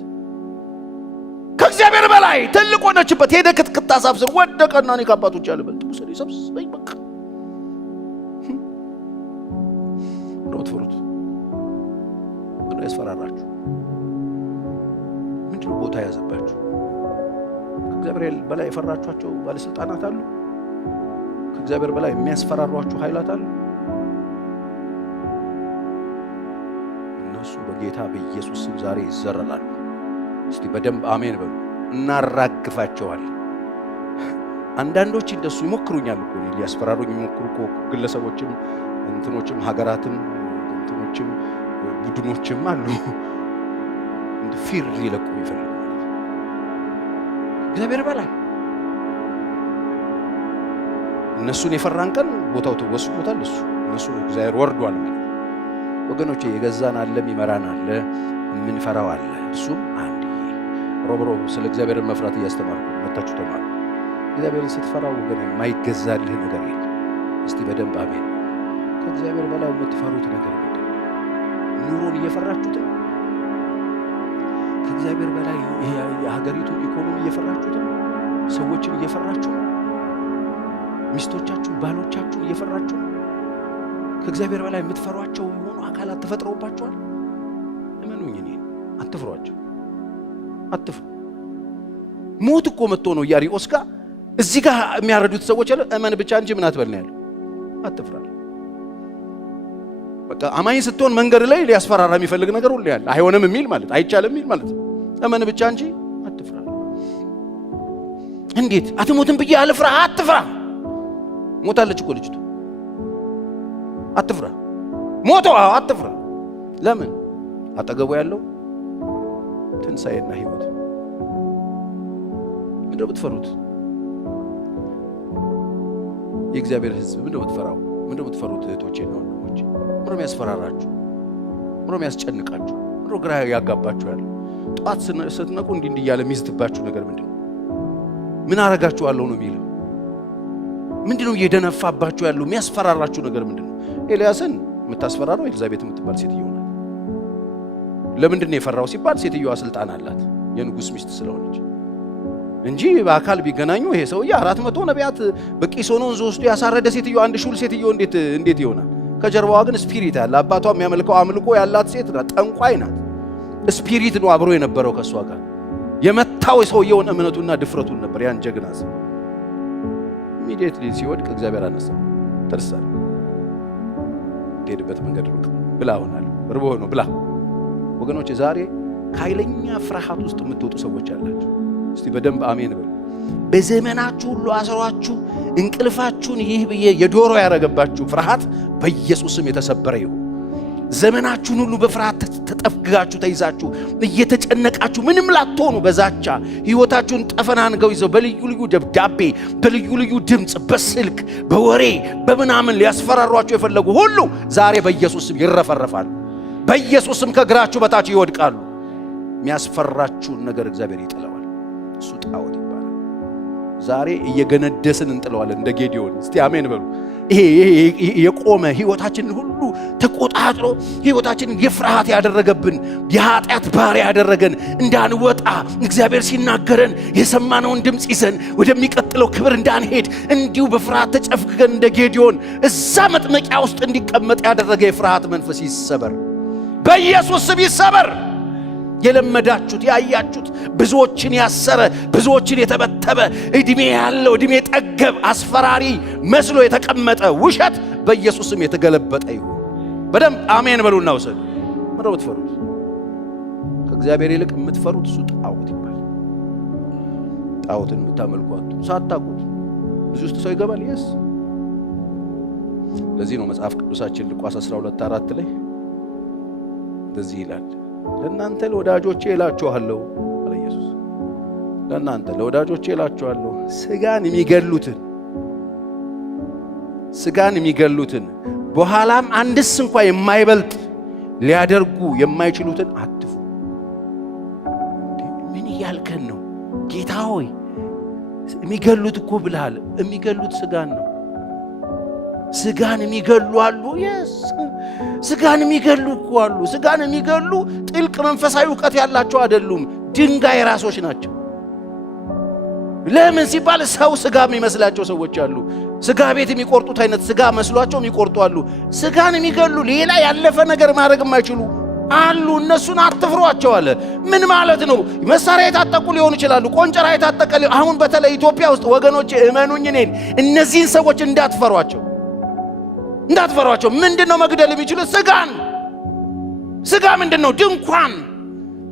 ከእግዚአብሔር በላይ ትልቅ ሆነችበት። ሄደ ክትክታ ሳብስር ወደቀና እኔ ከአባቶች ያልበልጥ ሙሰሪ ሰብስበኝ በቃ ምን ያስፈራራችሁ? ምንድነው ቦታ ያዘባችሁ? ከእግዚአብሔር በላይ የፈራችኋቸው ባለስልጣናት አሉ። ከእግዚአብሔር በላይ የሚያስፈራሯችሁ ኃይላት አሉ። እነሱ በጌታ በኢየሱስ ስም ዛሬ ይዘረላሉ። እስቲ በደንብ አሜን በሉ። እናራግፋቸዋለን። አንዳንዶች እንደሱ ይሞክሩኛል እኮ ሊያስፈራሩኝ የሚሞክሩ እኮ ግለሰቦችም እንትኖችም ሀገራትም እንትኖችም ቡድኖችም አሉ። እንደ ፊር ሊለቁ ይፈልጋሉ። እግዚአብሔር በላይ እነሱን የፈራን ቀን ቦታው ተወስዶታል። እነሱ እግዚአብሔር ወርዷል ማለት ወገኖቼ። የገዛን አለ፣ የሚመራን አለ፣ የምንፈራው አለ። እሱም አንድ ሮብሮብ ስለ እግዚአብሔር መፍራት እያስተማርኩ መጣችሁ ተማሩ። እግዚአብሔርን ስትፈራው ወገን የማይገዛልህ ነገር የለም። እስቲ በደንብ አሜን። ከእግዚአብሔር በላይ የምትፈሩት ነገር ምንድን ነው? ኑሮን እየፈራችሁት ነው? ከእግዚአብሔር በላይ የሀገሪቱን ኢኮኖሚ እየፈራችሁት ነው? ሰዎችን እየፈራችሁ ነው? ሚስቶቻችሁን፣ ባሎቻችሁን እየፈራችሁ ነው? ከእግዚአብሔር በላይ የምትፈሯቸው የሆኑ አካላት ተፈጥረውባቸዋል። እመኑኝ፣ እኔ አትፍሯቸው፣ አትፍሩ። ሞት እኮ መጥቶ ነው ኢያሪኮስ ጋር እዚህ ጋር የሚያረዱት ሰዎች አለ። እመን ብቻ እንጂ ምን አትበል ነው ያለው። አትፍራ። በቃ አማኝ ስትሆን መንገድ ላይ ሊያስፈራራ የሚፈልግ ነገር ሁሉ ያለ አይሆንም የሚል ማለት አይቻልም የሚል ማለት እመን ብቻ እንጂ አትፍራ። እንዴት አትሞትም ብዬ አልፍራ? አትፍራ። ሞታለች እኮ ልጅቱ። አትፍራ። ሞቶ አትፍራ። ለምን? አጠገቡ ያለው ትንሣኤና ሕይወት። ምንድነው የምትፈሩት? የእግዚአብሔር ሕዝብ ምንድነው የምትፈራው? ምንድነው የምትፈሩት? እህቶቼና ወንድሞቼ ምንድነው የሚያስፈራራችሁ? ምንድነው የሚያስጨንቃችሁ? ምንድነው ግራ ያጋባችሁ ያለው? ጧት ስትነቁ እንዲህ እያለ የሚዝትባችሁ ነገር ምንድነው? ምን አረጋችኋለሁ ነው የሚለው? ምንድነው እየደነፋባችሁ ያለው? የሚያስፈራራችሁ ነገር ምንድነው? ኤልያስን የምታስፈራረው ኤልዛቤት የምትባል ሴትዮ ናት። ለምንድን ነው የፈራው ሲባል ሴትዮዋ ስልጣን አላት የንጉስ ሚስት ስለሆነች እንጂ በአካል ቢገናኙ ይሄ ሰውዬ 400 ነቢያት በቂሶን ወንዝ ወስዶ ያሳረደ ሴትዮ አንድ ሹል ሴትዮ እንዴት ይሆናል? ከጀርባዋ ግን ስፒሪት ያለ አባቷ የሚያመልከው አምልኮ ያላት ሴት ናት። ጠንቋይ ናት። ስፒሪት ነው አብሮ የነበረው ከሷ ጋር የመታው ሰውየውን እምነቱና ድፍረቱን ነበር። ያን ጀግና ሰው ኢሚዲየትሊ ሲወድቅ እግዚአብሔር አነሳው። ተርሳል ሄድበት መንገድ ሩቅ ብላ ሆናል። ርቦ ነው ብላ። ወገኖች ዛሬ ከኃይለኛ ፍርሃት ውስጥ የምትወጡ ሰዎች አላችሁ። እስቲ በደንብ አሜን በሉ። በዘመናችሁ ሁሉ አስሯችሁ እንቅልፋችሁን ይህ ብዬ የዶሮ ያረገባችሁ ፍርሃት በኢየሱስም የተሰበረ ይሁን። ዘመናችሁን ሁሉ በፍርሃት ተጠፍጋችሁ ተይዛችሁ እየተጨነቃችሁ ምንም ላትሆኑ በዛቻ ሕይወታችሁን ጠፈናንገው ይዘው በልዩ ልዩ ደብዳቤ፣ በልዩ ልዩ ድምፅ፣ በስልክ፣ በወሬ፣ በምናምን ሊያስፈራሯችሁ የፈለጉ ሁሉ ዛሬ በኢየሱስም ይረፈረፋሉ። በኢየሱስም ከእግራችሁ በታች ይወድቃሉ። የሚያስፈራችሁን ነገር እግዚአብሔር ይጥለዋል። እሱ ጣዖት ይባላል። ዛሬ እየገነደስን እንጥለዋለን እንደ ጌዲዮን። እስቲ አሜን በሉ። ይሄ የቆመ ሕይወታችንን ሁሉ ተቆጣጥሮ ሕይወታችንን የፍርሃት ያደረገብን የኃጢአት ባሪያ ያደረገን እንዳንወጣ እግዚአብሔር ሲናገረን የሰማነውን ድምፅ ይዘን ወደሚቀጥለው ክብር እንዳንሄድ እንዲሁ በፍርሃት ተጨፍግገን እንደ ጌዲዮን እዛ መጥመቂያ ውስጥ እንዲቀመጥ ያደረገ የፍርሃት መንፈስ ይሰበር፣ በኢየሱስ ስም ይሰበር። የለመዳችሁት ያያችሁት ብዙዎችን ያሰረ ብዙዎችን የተበተበ እድሜ ያለው እድሜ ጠገብ አስፈራሪ መስሎ የተቀመጠ ውሸት በኢየሱስ ስም የተገለበጠ ይሁን። በደንብ አሜን በሉና ውሰዱ። ምንድነው የምትፈሩት? ከእግዚአብሔር ይልቅ የምትፈሩት እሱ ጣዖት ይባላል። ጣዖትን የምታመልኳቱ ሳታውቁት ብዙ ውስጥ ሰው ይገባል። የስ ለዚህ ነው መጽሐፍ ቅዱሳችን ሉቃስ 12:4 ላይ እንደዚህ ይላል፣ ለእናንተ ለወዳጆቼ እላችኋለሁ አለ ኢየሱስ። ለእናንተ ለወዳጆቼ እላችኋለሁ ስጋን የሚገሉትን በኋላም አንድስ እንኳ የማይበልጥ ሊያደርጉ የማይችሉትን አትፉ። ምን እያልከን ነው ጌታ ሆይ? የሚገሉት እኮ ብለሃል። የሚገሉት ስጋን ነው። ስጋን የሚገሉ አሉ። የስ ስጋን የሚገሉ እኮ አሉ። ስጋን የሚገሉ ጥልቅ መንፈሳዊ ዕውቀት ያላቸው አይደሉም፣ ድንጋይ ራሶች ናቸው። ለምን ሲባል ሰው ስጋ የሚመስላቸው ሰዎች አሉ። ስጋ ቤት የሚቆርጡት አይነት ስጋ መስሏቸው የሚቆርጡ አሉ። ስጋን የሚገሉ ሌላ ያለፈ ነገር ማድረግ የማይችሉ አሉ። እነሱን አትፍሯቸው አለ። ምን ማለት ነው? መሳሪያ የታጠቁ ሊሆኑ ይችላሉ፣ ቆንጨራ የታጠቀ አሁን በተለይ ኢትዮጵያ ውስጥ ወገኖቼ እመኑኝ እኔን እነዚህን ሰዎች እንዳትፈሯቸው። ምንድነው መግደል የሚችሉት? ስጋ ምንድነው? ድንኳን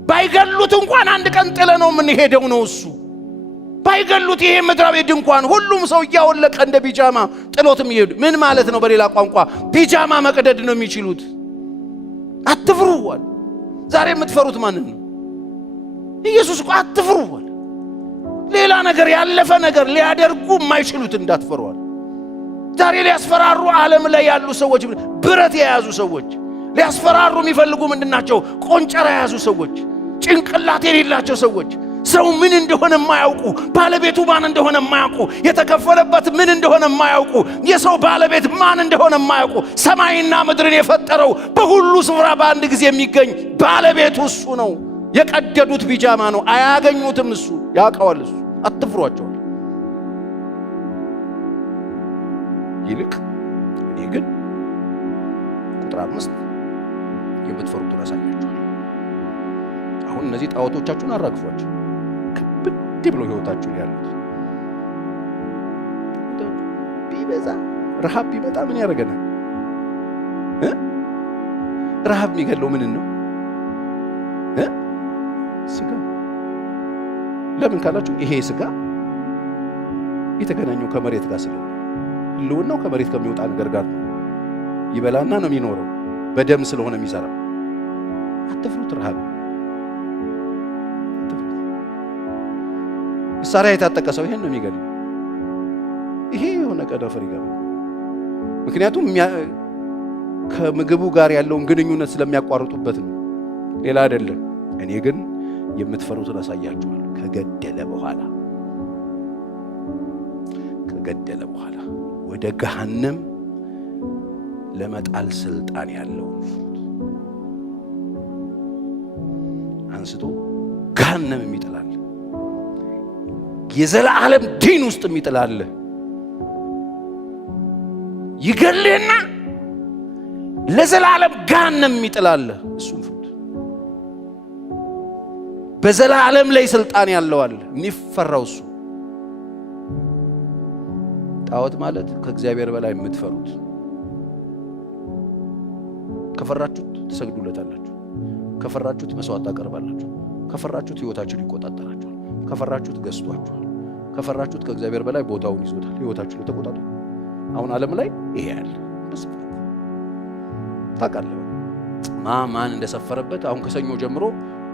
ባይገሉት እንኳን አንድ ቀን ጥለ ነው የምንሄደው ነው እሱ። ባይገሉት ይሄ ምድራዊ ድንኳን ሁሉም ሰው እያወለቀ እንደ ቢጃማ ጥሎትም ይሄዱ። ምን ማለት ነው? በሌላ ቋንቋ ቢጃማ መቅደድ ነው የሚችሉት። አትፍሩ። ዛሬ የምትፈሩት ማንን ነው? ኢየሱስ እኮ አትፍሩ። ሌላ ነገር ያለፈ ነገር ሊያደርጉ የማይችሉት እንዳትፈሩዋል። ዛሬ ሊያስፈራሩ ዓለም ላይ ያሉ ሰዎች፣ ብረት የያዙ ሰዎች ሊያስፈራሩ የሚፈልጉ ምንድናቸው? ቆንጨራ የያዙ ሰዎች፣ ጭንቅላት የሌላቸው ሰዎች፣ ሰው ምን እንደሆነ የማያውቁ፣ ባለቤቱ ማን እንደሆነ የማያውቁ፣ የተከፈለበት ምን እንደሆነ የማያውቁ፣ የሰው ባለቤት ማን እንደሆነ የማያውቁ፣ ሰማይና ምድርን የፈጠረው በሁሉ ስፍራ በአንድ ጊዜ የሚገኝ ባለቤቱ እሱ ነው። የቀደዱት ቢጃማ ነው፣ አያገኙትም። እሱ ያውቀዋል። እሱ አትፍሯቸው። ይልቅ እኔ ግን ቁጥር 5 የምትፈሩትን አሳያችኋለሁ። አሁን እነዚህ ጣዖቶቻችሁን አራግፏቸው ከብድ ብለው ሕይወታችሁ ያሉት ቢበዛ ረሃብ ቢመጣ ምን ያደርገናል? ረሃብ የሚገለው ምን ነው? ስጋ። ለምን ካላችሁ ይሄ ስጋ የተገናኘው ከመሬት ጋር ስለሆነ ህልውናው ከመሬት ከሚወጣ ነገር ጋር ነው። ይበላና ነው የሚኖረው። በደም ስለሆነ የሚሰራው አትፍሩት። ረሃብ መሳሪያ የታጠቀ ሰው ይሄን ነው የሚገድለው። ይሄ የሆነ ቀዳፈር ይገባል። ምክንያቱም ከምግቡ ጋር ያለውን ግንኙነት ስለሚያቋርጡበት ነው፣ ሌላ አይደለም። እኔ ግን የምትፈሩትን አሳያችኋለሁ። ከገደለ በኋላ ወደ ገሃነም ለመጣል ስልጣን ያለው አንስቶ ገሃነም የሚጥላል፣ የዘላለም ዲን ውስጥ የሚጥላል። ይገልና ለዘላለም ገሃነም የሚጥላል። እሱም ፍሩት። በዘላለም ላይ ስልጣን ያለው አለ፣ የሚፈራው እሱ። ጣዖት ማለት ከእግዚአብሔር በላይ የምትፈሩት። ከፈራችሁት ትሰግዱለታላችሁ፣ ከፈራችሁት መስዋዕት ታቀርባላችሁ፣ ከፈራችሁት ሕይወታችሁን ይቆጣጠራችኋል፣ ከፈራችሁት ገዝቷችኋል፣ ከፈራችሁት ከእግዚአብሔር በላይ ቦታውን ይዞታል። ሕይወታችሁን ተቆጣጠሩ። አሁን ዓለም ላይ ይሄ ያለ በስፋት ታውቃለህ። ማን እንደሰፈረበት አሁን ከሰኞ ጀምሮ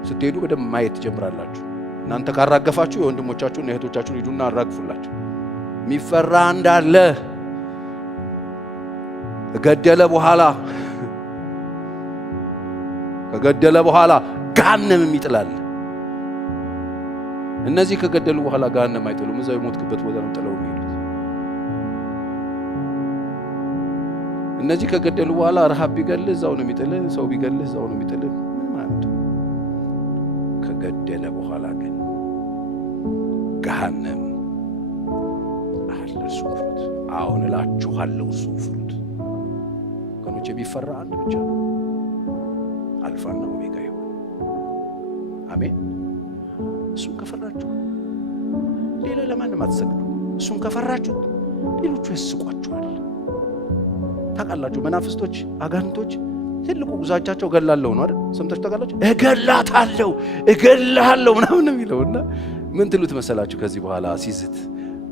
ስትሄዱ በደንብ ማየት ትጀምራላችሁ። እናንተ ካራገፋችሁ የወንድሞቻችሁና የእህቶቻችሁን ሂዱና አራግፉላችሁ። የሚፈራ እንዳለ ከገደለ በኋላ ገሃነም ይጥላል። እነዚህ ከገደሉ በኋላ ገሃነም አይጥሉም። እዛው የሞትክበት ቦታ ነው ጥለው የሚሄዱት። እነዚህ ከገደሉ በኋላ ረሃብ ቢገልህ እዛው ነው የሚጥልህ፣ ሰው ቢገልህ እዛው ነው የሚጥልህ። ምን ማለት ነው? ከገደለ በኋላ ግን ገሃነም አለ። እሱ ፍሩት። አሁን እላችኋለሁ እሱ ፍሩት። ወገኖቼ ቢፈራ አንድ ብቻ ነው፣ አልፋና ኦሜጋ ይሁን። አሜን። እሱን ከፈራችሁ ሌላ ለማንም አትሰግዱ። እሱን ከፈራችሁ ሌሎቹ ያስቋችኋል። ታውቃላችሁ መናፍስቶች፣ አጋንንቶች ትልቁ ጉዛቻቸው እገላለሁ ነው አይደል? ሰምታችሁ ታውቃላችሁ? እገላለሁ ምናምን ነው የሚለውና ምን ትሉት መሰላችሁ? ከዚህ በኋላ ሲዝት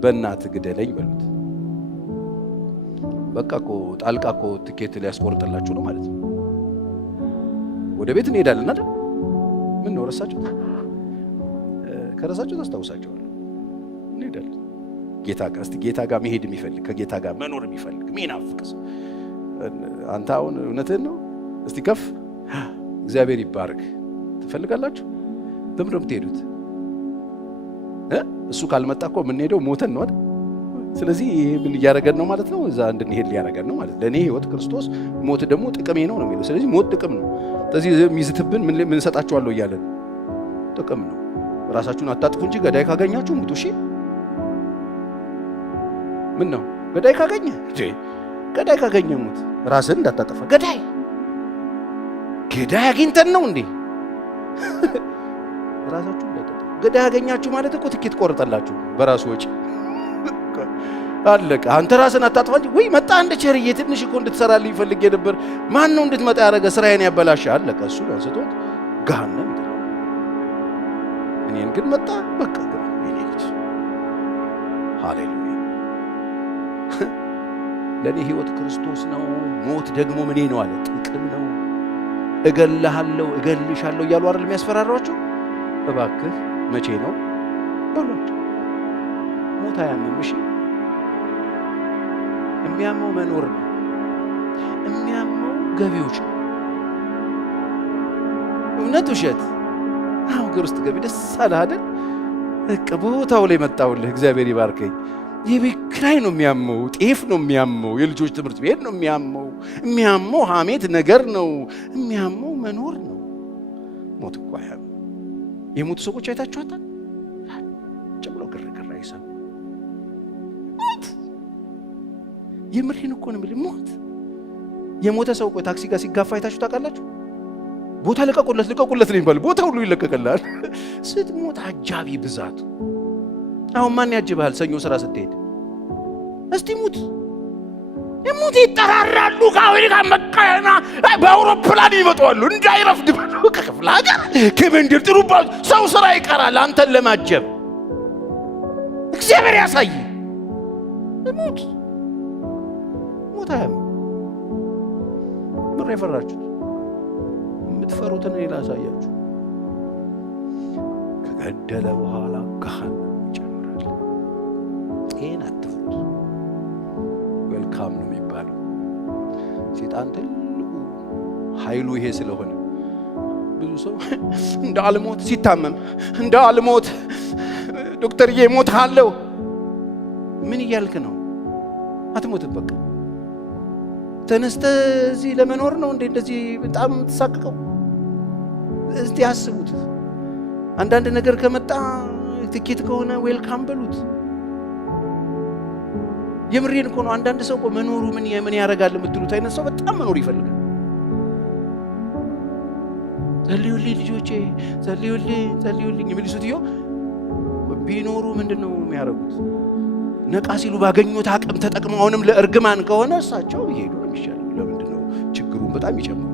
በእናትህ ግደለኝ በሉት። በቃ እኮ ጣልቃ እኮ ትኬት ሊያስቆርጥላችሁ ነው ማለት ነው። ወደ ቤት እንሄዳለን አይደል? ምን ነው ረሳችሁት? ከረሳችሁት አስታውሳችኋለሁ። እንሄዳለን ጌታ ጋር መሄድ የሚፈልግ ከጌታ ጋር መኖር የሚፈልግ ሚናፍቅስ አንተ አሁን እውነትህን ነው። እስቲ ከፍ እግዚአብሔር ይባርክ። ትፈልጋላችሁ? በምን ነው የምትሄዱት? እሱ ካልመጣ እኮ የምንሄደው ሞተን ነው አይደል? ስለዚህ ይሄ ምን እያደረገን ነው ማለት ነው? እዛ እንድንሄድ ሊያደርገን ነው ማለት። ለእኔ ህይወት ክርስቶስ፣ ሞት ደግሞ ጥቅሜ ነው የሚለው። ስለዚህ ሞት ጥቅም ነው። ስለዚህ የሚዝትብን ምን ሰጣችኋለሁ እያለን ጥቅም ነው። ራሳችሁን አታጥፉ እንጂ ገዳይ ካገኛችሁ ሙቱ። እሺ ምን ነው ገዳይ ካገኘ ሙት። ራስህን እንዳታጠፋ። ገዳይ አግኝተን ነው እንዴ? ራሳችሁ እንዳታጠፉ። ገዳይ ያገኛችሁ ማለት እኮ ትኬት ቆርጠላችሁ በራሱ ወጪ አለቀ። አንተ ራስህን አታጥፋ እንጂ ወይ መጣ እንደ ቸርዬ ትንሽ እኮ እንድትሰራልኝ ፈልጌ ነበር። ማን ነው እንድትመጣ ያደረገ? ስራዬን ያበላሻ። አለቀ። እሱ አንስቶት ገሃነም ይጥላል። እኔን ግን መጣ በቃ እኔ ልጅ ሃሌሉያ። ለእኔ ህይወት ክርስቶስ ነው፣ ሞት ደግሞ ምኔ ነው አለ። ጥቅም ነው። እገልሃለሁ እገልሻለሁ እያሉ አይደል የሚያስፈራሯቸው? እባክህ መቼ ነው በሏቸው። ሞት አያምም። እሺ የሚያመው መኖር ነው። የሚያመው ገቢዎች ነው። እውነት ውሸት? አዎ ሀገር ውስጥ ገቢ ደስ አለህ አይደል? በቃ ቦታው ላይ መጣሁልህ። እግዚአብሔር ይባርከኝ። የቤት ኪራይ ነው የሚያመው፣ ጤፍ ነው የሚያመው፣ የልጆች ትምህርት ቤት ነው የሚያመው ሐሜት ነገር ነው የሚያመው መኖር ነው። ሞት እኮ አያም። የሞቱ ሰዎች አይታችኋታል? ጨምሮ ግርግር አይሰሙ። ሞት የምሬን እኮ ነው የምልህ። ሞት የሞተ ሰው እኮ ታክሲ ጋር ሲጋፋ አይታችሁ ታውቃላችሁ? ቦታ ልቀቁለት ነው የሚባለው። ቦታ ሁሉ ይለቀቅልሃል። ስትሞት አጃቢ ብዛቱ። አሁን ማን ያጅብሃል? ሰኞ ስራ ስትሄድ እስቲ ሙት ይጠራራሉ። ከአሜሪካ መቀና በአውሮፕላን ይመጣሉ እንዳይረፍድ ብሎ ከክፍለ ሀገር ከመንደር ጥሩባ ሰው ስራ ይቀራል አንተን ለማጀብ። እግዚአብሔር ያሳይ። ሞት አያም። ምን የፈራችሁት? የምትፈሩትን እኔ ላሳያችሁ። ከገደለ በኋላ ገሃነም ይጨምራል። ይሄን አትፍሩት። ዌልካም ነው የሚባለው። ሰይጣን ትልቁ ኃይሉ ይሄ ስለሆነ ብዙ ሰው እንዳልሞት ሲታመም እንዳልሞት ዶክተርዬ ሞታለሁ። ምን እያልክ ነው? አትሞትም። በቃ ተነስተህ እዚህ ለመኖር ነው እንዴ እንደዚህ በጣም ተሳቅቀው? እስቲ ያስቡት። አንዳንድ ነገር ከመጣ ትኬት ከሆነ ዌልካም በሉት። የምሬን እኮ ነው። አንዳንድ ሰው እኮ መኖሩ ምን ያደርጋል የምትሉት አይነት ሰው በጣም መኖር ይፈልጋል። ጸልዩልኝ ልጆቼ፣ ጸልዩልኝ የሚሉት ቢኖሩ ምንድነው የሚያደርጉት? ነቃ ሲሉ ባገኙት አቅም ተጠቅመው አሁንም ለእርግማን ከሆነ እሳቸው ይሄዱ ነው የሚሻለው። ለምንድነው ችግሩን በጣም ይጨምሩ?